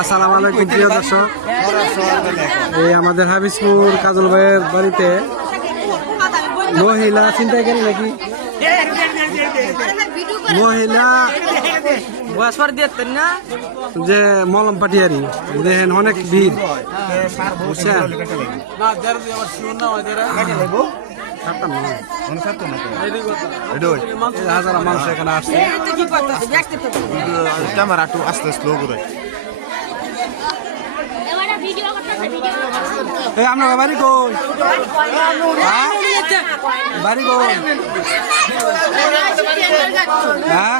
আসসালামু আলাইকুম প্রিয় দর্শক, এই আমাদের হাবিজপুর কাজল ভাইয়ের বাড়িতে মহিলা চিন্তা করেন নাকি মহিলা যে মলম পাটিয়ারি দেখেন অনেক ভিড় বুঝছেন। হাজার মানুষ এখানে আসছে। ক্যামেরা একটু আস্তে স্লো করে। আমরা বাড়ি কই বাড়ি কই হ্যাঁ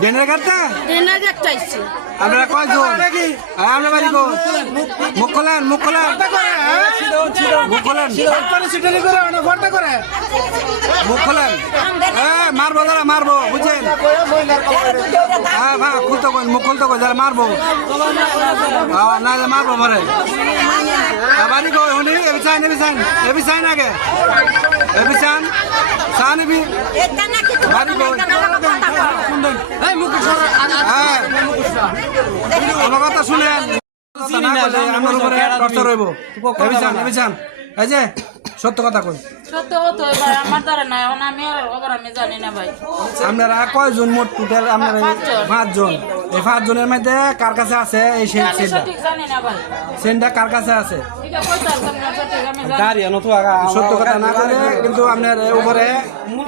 ডেনের কাটটা আপনারা কয়জন? আমরা বাড়ি কই মুখ খোলেন মুখ খোলেন মুখ খোলেন মুখ খোলেন। মারবো যারা মারবো বুঝছেন। হ্যাঁ ভা খুলতে কই মুখ খুলতে কই যারা মারবো না মারবো মরে বাড়ি কই শুনি এবি চাইন আগে এবি চান চান এবি বাড়ি কই আমার কথা শুনেন আমার উপরে টর্চার হইব। এবি চান এই যে সত্য কথা কই সত্য হতো এবার আমার দ্বারা না এখন আমি আমি জানি না ভাই। আপনারা কয়জন মোট টোটাল? আপনারা 5 জন। এই 5 জনের মধ্যে কার কাছে আছে এই সেন্টটা? সঠিক জানি না ভাই। সেন্টটা কার কাছে আছে? এটা কইতে পারতাম না সঠিক আমি জানি। সত্য কথা না করে কিন্তু আপনার উপরে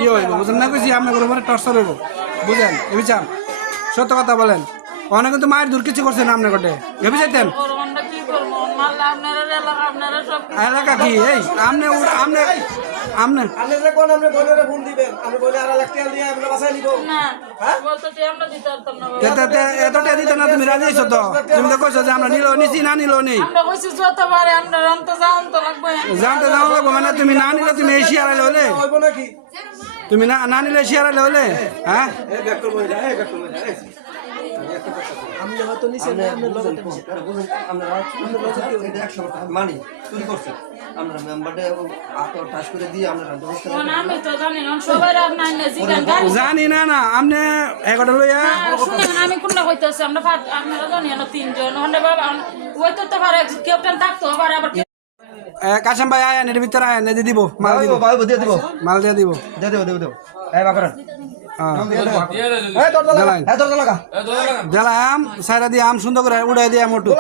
ই হইব বুঝেন না কইছি আপনার উপরে টর্চার হইব বুঝেন। এবি চান সত্য কথা বলেন। অনেক কিন্তু মায়ের দূর কিছু করছেন আপনার ঘটে ভেবে যাইতেন আমরা কি করবো মারলে আপনারা এলাকা আপনারা সব এলাকা কি এই আমনে আমনে আমনে না বলতে যে আমরা দিতে পারতাম না ভাই। এতটা দিতে না তুমি রাজি আছো তো? তুমি তো কইছো যে আমরা নিছি না নিল নেই আমরা কইছি যতবারে আমরা রান্তে যাওন তো লাগবে। জানতে যাওয়া লাগবো মানে তুমি না নিলে তুমি এই শিয়ারাইলে হলে তুমি না নিলে শিয়ারাইলে হলে হ্যাঁ মানি চুরি করছে আমরা মেম্বারে টাচ করে দিয়ে আমরা আমি তো জানি না সবাই আপনার জিগান গাড়ি জানি না না আপনি এগারোটা লইয়া শুনুন আমি কোনটা কইতেছি আমরা আপনারা জানি না 3 জন হন্ডে বাবা ওই তো পারে কেউটান থাকতো পারে আবার কাশাম ভাই আয় এর ভিতরে আয় না দিব মাল দিব দিয়ে দিব মাল দিয়ে দিব দিয়ে দেব এই বাকরান দিলাম সাইরা দিয়ে আম সুন্দর করে উড়াই দিয়ে মোটু